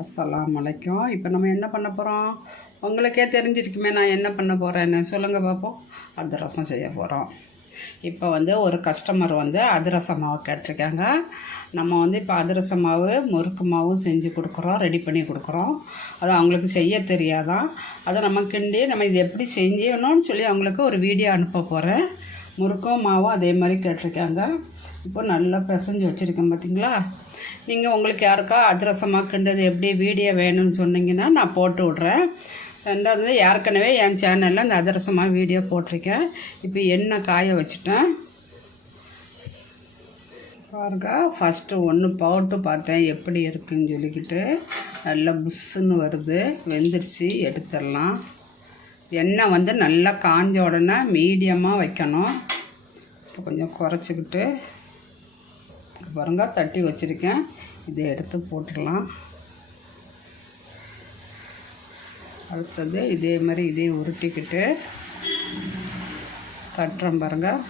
அஸ்ஸலாமு அலைக்கும். இப்போ நம்ம என்ன பண்ண போகிறோம்? உங்களுக்கே தெரிஞ்சிருக்குமே நான் என்ன பண்ண போகிறேன்னு. சொல்லுங்கள் பார்ப்போம். அதிரசம் செய்ய போகிறோம். இப்போ ஒரு கஸ்டமர் அதிரச மாவு கேட்டிருக்காங்க. நம்ம இப்போ அதிரச மாவு முறுக்கு மாவும் செஞ்சு கொடுக்குறோம், ரெடி பண்ணி கொடுக்குறோம். அது அவங்களுக்கு செய்ய தெரியாதான். அதை நம்ம கிண்டி நம்ம இது எப்படி செஞ்சணும்னு சொல்லி அவங்களுக்கு ஒரு வீடியோ அனுப்ப போகிறேன். முறுக்கும் மாவும் அதே மாதிரி கேட்டிருக்காங்க. இப்போ நல்லா பிசைஞ்சு வச்சுருக்கேன் பார்த்திங்களா. நீங்கள் உங்களுக்கு யாருக்கா அதிரசமாக கிண்டது எப்படி வீடியோ வேணும்னு சொன்னீங்கன்னா நான் போட்டு விட்றேன். ரெண்டாவது ஏற்கனவே என் சேனலில் இந்த அதிரசமாக வீடியோ போட்டிருக்கேன். இப்போ எண்ணெய் காய வச்சுட்டேன் பாருங்க. ஃபஸ்ட்டு ஒன்று போட்டு பார்த்தேன் எப்படி இருக்குன்னு சொல்லிக்கிட்டு. நல்லா புஷ்ஷுன்னு வருது, வெந்துருச்சு, எடுத்துடலாம். எண்ணெய் நல்லா காஞ்ச உடனே மீடியமாக வைக்கணும். இப்போ கொஞ்சம் குறைச்சிக்கிட்டு பாருங்க தட்டி வச்சுருக்கேன். இதை எடுத்து போட்டுடலாம். அடுத்தது இதே மாதிரி இதையும் உருட்டிக்கிட்டு தட்டுறோம் பாருங்கள்.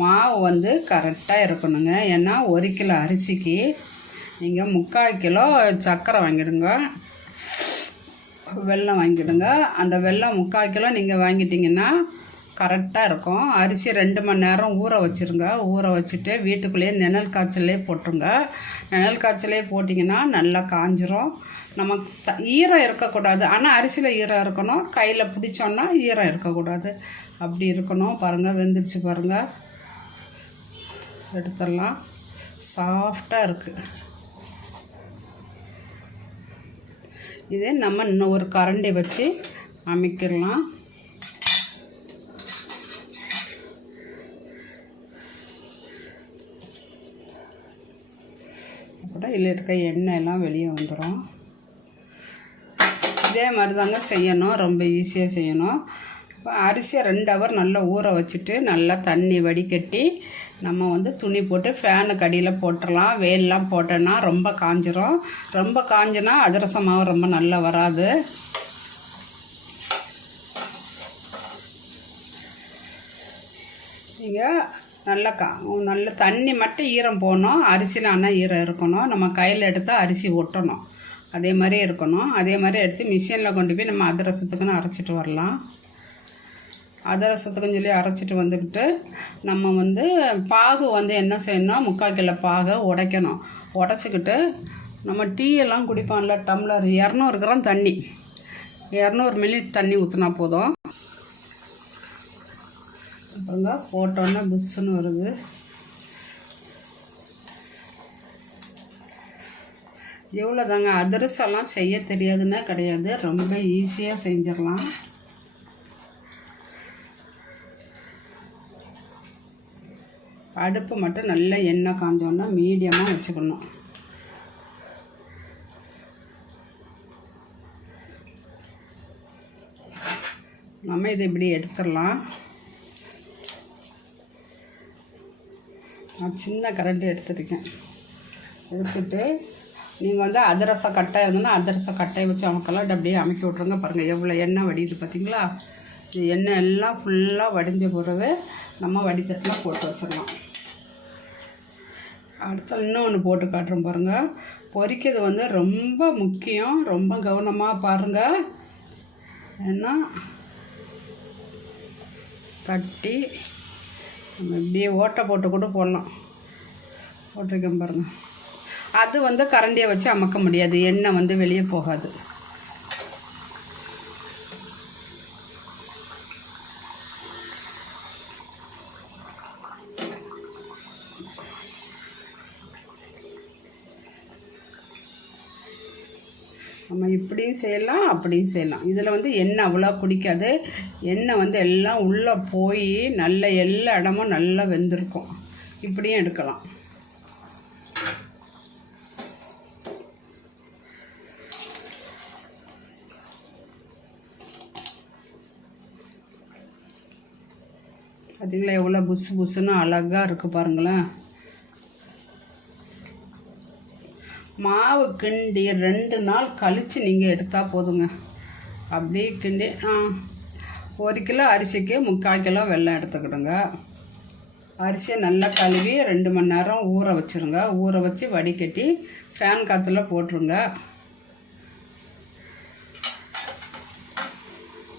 மாவு கரெக்டாக இருக்கணுங்க. ஏன்னா 1 கிலோ அரிசிக்கு நீங்கள் 3/4 கிலோ சர்க்கரை வாங்கிடுங்க, வெல்லம் வாங்கிடுங்க. அந்த வெல்லம் 3/4 கிலோ நீங்கள் வாங்கிட்டிங்கன்னா கரெக்டாக இருக்கும். அரிசி 2 மணி நேரம் ஊற வச்சுருங்க. ஊற வச்சுட்டு வீட்டுக்குள்ளேயே நிழல் காய்ச்சலே போட்டுருங்க. நிழல் காய்ச்சலே போட்டிங்கன்னா நல்லா காஞ்சிரும். நமக்கு ஈரம் இருக்கக்கூடாது, ஆனால் அரிசியில் ஈரம் இருக்கணும். கையில் பிடிச்சோன்னா ஈரம் இருக்கக்கூடாது, அப்படி இருக்கணும். பாருங்கள் வெந்துருச்சு பாருங்கள். எடுத்துடலாம். சாஃப்டாக இருக்குது. இதே நம்ம இன்னும் ஒரு கரண்டி வச்சு அமைக்கிடலாம். அப்புறம் இதில் இருக்க எண்ணெய் எல்லாம் வெளியே வந்துடும். இதே மாதிரி தாங்க செய்யணும், ரொம்ப ஈஸியாக செய்யணும். இப்போ அரிசியை 2 ஹவர் நல்லா ஊற வச்சுட்டு நல்லா தண்ணி வடிகட்டி நம்ம துணி போட்டு ஃபேனுக்கு அடியில் போட்டுடலாம். வெயிலெலாம் போட்டோன்னா ரொம்ப காஞ்சிரும். ரொம்ப காஞ்சினா அதிரச மாவு ரொம்ப நல்லா வராது. நீங்கள் நல்ல தண்ணி மட்டும் ஈரம் போகணும். அரிசியில் ஆனால் ஈரம் இருக்கணும். நம்ம கையில் எடுத்தால் அரிசி ஒட்டணும், அதே மாதிரி இருக்கணும். அதே மாதிரி எடுத்து மிஷினில் கொண்டு போய் நம்ம அதிரசத்துக்குன்னு அரைச்சிட்டு வரலாம். அதிரசத்துக்குன்னு சொல்லி அரைச்சிட்டு வந்துக்கிட்டு நம்ம பாகு என்ன செய்யணும், 3/4 கிலோ பாகை உடைக்கணும். உடச்சிக்கிட்டு நம்ம டீயெல்லாம் குடிப்போம்ல, டம்ளர் 200 கிராம் தண்ணி, 200 மில்லி தண்ணி ஊற்றினா போதும். அப்புறங்க போட்டோன்னா புஷ்ஷுன்னு வருது. எவ்வளோ தாங்க. அதிரசம்லாம் செய்ய தெரியாதுன்னா கிடையாது, ரொம்ப ஈஸியாக செஞ்சிடலாம். அடுப்பு மட்டும் நல்லா எண்ணெய் காஞ்சோன்னா மீடியமாக வச்சுக்கணும். நம்ம இதை இப்படி எடுத்துடலாம். நான் சின்ன கரண்டி எடுத்துருக்கேன். எடுத்துட்டு நீங்கள் அதிரச கட்டை இருந்ததுன்னா அதிரச கட்டையை வச்சு அமுக்கலாம். அப்படியே அமுக்கி விட்ருங்க. பாருங்கள் எவ்வளோ எண்ணெய் வடியுது பார்த்தீங்களா. இது எண்ணெய் எல்லாம் ஃபுல்லாக வடிஞ்ச பிறகு நம்ம வடித்தட்டில் போட்டு வச்சிடலாம். அடுத்த இன்னொன்று போட்டு காட்டுறோம் பாருங்கள். பொரிக்கிறது ரொம்ப முக்கியம், ரொம்ப கவனமாக பாருங்கள். ஏன்னா தட்டி நம்ம இப்படியே ஓட்டை போட்டு கூட போடலாம். போட்டிருக்கேன் பாருங்கள். அது கரண்டியை வச்சு அமக்க முடியாது, எண்ணெய் வெளியே போகாது. நம்ம இப்படியும் செய்யலாம், அப்படியும் செய்யலாம். இதில் எண்ணெய் அவ்வளோ குடிக்காது. எண்ணெய் எல்லாம் உள்ளே போய் நல்ல எல்லா இடமும் நல்லா வெந்திருக்கும். இப்படியும் எடுக்கலாம். பார்த்தீங்களா எவ்வளோ புஷ் புஷ்ஷுன்னு அழகாக இருக்குது பாருங்களேன். மாவு கிண்டி 2 நாள் கழித்து நீங்கள் எடுத்தால் போதுங்க. அப்படியே கிண்டி 1 கிலோ அரிசிக்கு 3/4 கிலோ வெல்லம் எடுத்துக்கிடுங்க. அரிசியை நல்லா கழுவி 2 மணி நேரம் ஊற வச்சுருங்க. ஊற வச்சு வடிகட்டி ஃபேன் காற்றுல போட்டுருங்க.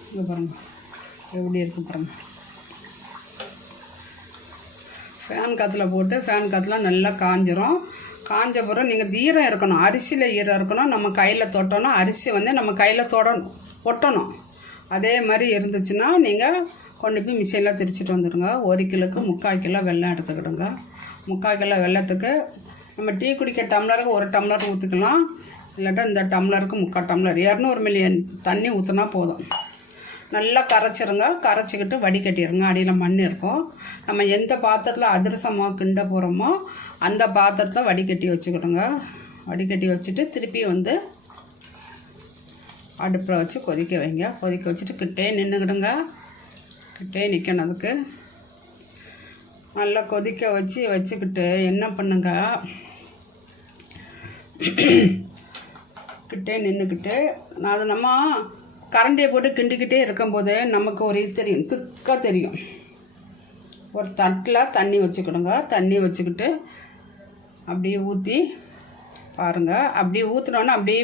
இங்கே பாருங்கள் எப்படி இருக்கு பாருங்கள். ஃபேன் காற்றுல போட்டு ஃபேன் காற்றுல நல்லா காஞ்சிரும். காஞ்ச பிறகு நீங்கள் ஈரம் இருக்கணும், அரிசியில் ஈரம் இருக்கணும். நம்ம கையில் தொட்டோன்னா அரிசி வந்து நம்ம கையில் ஒட்டணும். அதே மாதிரி இருந்துச்சுன்னா நீங்கள் கொண்டு போய் மிஷினில் திரிச்சிட்டு வந்துடுங்க. 1 கிலோக்கு 3/4 கிலோ வெல்லம் எடுத்துக்கிடுங்க. 3/4 கிலோ வெல்லத்துக்கு நம்ம டீ குடிக்க டம்ளருக்கு 1 டம்ளர் ஊற்றிக்கலாம். இல்லாட்டா இந்த டம்ளருக்கு 3/4 டம்ளர் 200 மில்லியன் தண்ணி ஊற்றினா போதும். நல்லா கரைச்சிருங்க. கரைச்சிக்கிட்டு வடிகட்டிடுங்க. அடியில் மண் இருக்கும். நம்ம எந்த பாத்திரத்தில் அதிரசமாக கிண்ட போகிறோமோ அந்த பாத்திரத்தில் வடிகட்டி வச்சுக்கிடுங்க. வடிகட்டி வச்சுட்டு திருப்பி வந்து அடுப்பில் வச்சு கொதிக்க வைங்க. கொதிக்க வச்சுட்டு கிட்டே நின்றுக்கிடுங்க. கிட்டே நிற்கணும். அதுக்கு நல்லா கொதிக்க வச்சுக்கிட்டு என்ன பண்ணுங்க, கிட்டே நின்றுக்கிட்டு அது நம்ம கரண்டியை போட்டு கிண்டிக்கிட்டே இருக்கும்போது நமக்கு ஒரு இது தெரியும், திக்காக தெரியும். ஒரு தட்டில் தண்ணி வச்சுக்கிடுங்க. தண்ணி வச்சுக்கிட்டு அப்படியே ஊற்றி பாருங்கள். அப்படியே ஊற்றினோன்னா அப்படியே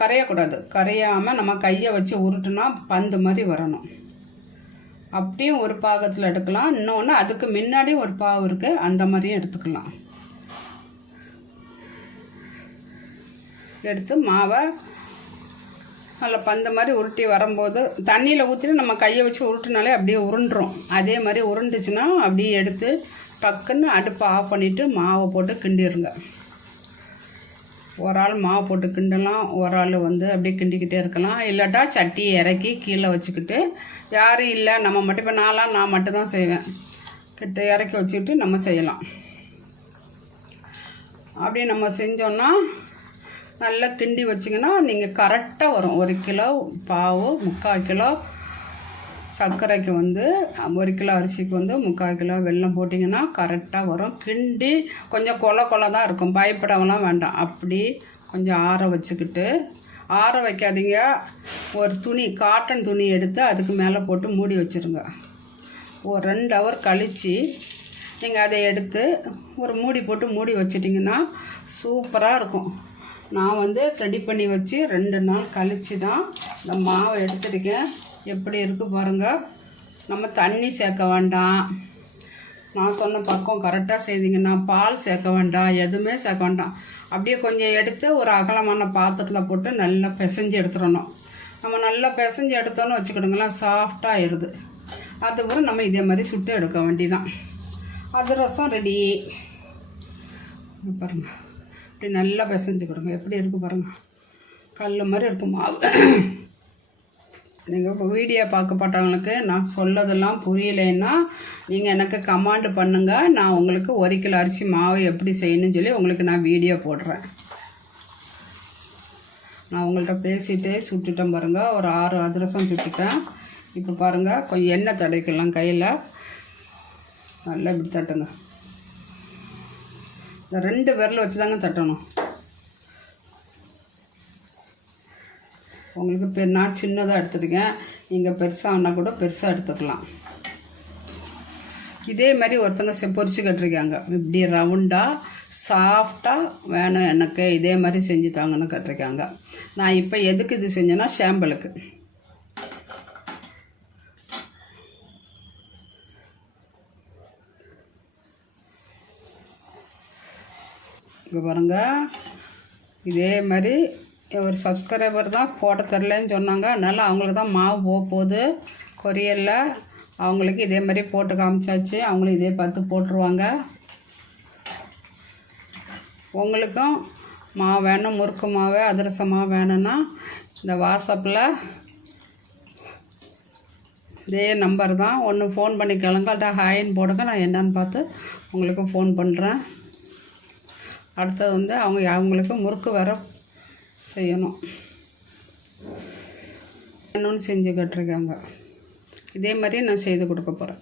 கரையக்கூடாது. கரையாமல் நம்ம கையை வச்சு உருட்டுனா பந்து மாதிரி வரணும். அப்படியும் ஒரு பாகத்தில் எடுக்கலாம். இன்னொன்று அதுக்கு முன்னாடி ஒரு பாவு இருக்குது, அந்த மாதிரியும் எடுத்துக்கலாம். எடுத்து மாவை நல்லா பந்த மாதிரி உருட்டி வரும்போது தண்ணியில் ஊற்றிட்டு நம்ம கையை வச்சு உருட்டினாலே அப்படியே உருண்டுரும். அதே மாதிரி உருண்டுச்சுன்னா அப்படியே எடுத்து டக்குன்னு அடுப்பை ஆஃப் பண்ணிவிட்டு மாவை போட்டு கிண்டிடுங்க. ஒரு ஆள் மாவு போட்டு கிண்டலாம், ஒரு ஆள் வந்து அப்படியே கிண்டிக்கிட்டே இருக்கலாம். இல்லாட்டா சட்டியை இறக்கி கீழே வச்சுக்கிட்டு, யாரும் இல்லை நம்ம மட்டும், இப்போ நான் மட்டும்தான் செய்வேன், கிட்ட இறக்கி வச்சுக்கிட்டு நம்ம செய்யலாம். அப்படி நம்ம செஞ்சோன்னா நல்லா கிண்டி வச்சிங்கன்னா நீங்கள் கரெக்டாக வரும். 1 கிலோ பாவு 3/4 கிலோ சர்க்கரைக்கு வந்து 1 கிலோ அரிசிக்கு வந்து 3/4 கிலோ வெல்லம் போட்டிங்கன்னா கரெக்டாக வரும். கிண்டி கொஞ்சம் கொலை தான் இருக்கும், பயப்படலாம் வேண்டாம். அப்படி கொஞ்சம் ஆற வச்சுக்கிட்டு, ஆற வைக்காதீங்க, ஒரு துணி காட்டன் துணி எடுத்து அதுக்கு மேலே போட்டு மூடி வச்சுருங்க. ஒரு 2 ஹவர் கழித்து நீங்கள் அதை எடுத்து ஒரு மூடி போட்டு மூடி வச்சிட்டிங்கன்னா சூப்பராக இருக்கும். நான் வந்து ரெடி பண்ணி வச்சு 2 நாள் கழித்து தான் இந்த மாவை எடுத்துருக்கேன். எப்படி இருக்குது பாருங்கள். நம்ம தண்ணி சேர்க்க வேண்டாம். நான் சொன்ன பக்கம் கரெக்டாக செய்திங்கன்னா பால் சேர்க்க வேண்டாம், எதுவுமே சேர்க்க வேண்டாம். அப்படியே கொஞ்சம் எடுத்து ஒரு அகலமான பாத்திரத்தில் போட்டு நல்லா பிசைஞ்சு எடுத்துடணும். நம்ம நல்லா பிசைஞ்சு எடுத்தோன்னு வச்சுக்கிடுங்களேன், சாஃப்டாக ஆயிடுது. அதுக்கப்புறம் நம்ம இதே மாதிரி சுட்டு எடுக்க வேண்டியதான். அதிரசம் ரெடி. பாருங்கள், இப்படி நல்லா பிசைஞ்சு கொடுங்க. எப்படி இருக்குது பாருங்கள், கல் மாதிரி இருக்கும் மாவு. நீங்கள் இப்போ வீடியோ பார்க்கப்பட்டவங்களுக்கு நான் சொல்லதெல்லாம் புரியலைன்னா நீங்கள் எனக்கு கமெண்ட் பண்ணுங்கள். நான் உங்களுக்கு 1 கிலோ அரிசி மாவு எப்படி செய்யணும்னு சொல்லி உங்களுக்கு நான் வீடியோ போடுறேன். நான் உங்கள்கிட்ட பேசிகிட்டே சுட்டுட்டேன் பாருங்கள். ஒரு 6 அதிரசம் சுட்டுட்டேன். இப்போ பாருங்கள், கொஞ்சம் எண்ணெய் தடவிக்கலாம் கையில். நல்லா இப்படி தட்டுங்க. இந்த 2 விரல் வச்சு தாங்க தட்டணும். உங்களுக்கு நான் சின்னதாக எடுத்துருக்கேன், நீங்கள் பெருசாகனா கூட பெருசாக எடுத்துக்கலாம். இதே மாதிரி ஒருத்தங்க பொரிச்சு கட்டிருக்காங்க, இப்படி ரவுண்டாக சாஃப்டாக வேணும் எனக்கு, இதே மாதிரி செஞ்சு தாங்கன்னு கட்டிருக்காங்க. நான் இப்போ எதுக்கு இது செஞ்சேன்னா சாம்பிளுக்கு. இங்கே பாருங்கள், இதே மாதிரி ஒரு சப்ஸ்கிரைபர் தான் போட தரலன்னு சொன்னாங்க. அதனால் அவங்களுக்கு தான் மாவு போகுது கொரியரில். அவங்களுக்கு இதே மாதிரி போட்டு காமிச்சாச்சு. அவங்களும் இதே பார்த்து போட்டுருவாங்க. உங்களுக்கும் மாவு வேணும், முறுக்கு மாவு அதிரச மாவு வேணும்னா இந்த வாட்ஸ்அப்பில் இதே நம்பர் தான், ஒன்று ஃபோன் பண்ணி கேளுங்க. அல்ல ஹாயின்னு போடுங்க, நான் என்னன்னு பார்த்து உங்களுக்கு ஃபோன் பண்ணுறேன். அடுத்தது வந்து அவங்களுக்கு முறுக்கு வர செய்யணும். இன்னொன்று செஞ்சு கட்டிருக்காங்க. இதே மாதிரி நான் செய்து கொடுக்க போகிறேன்.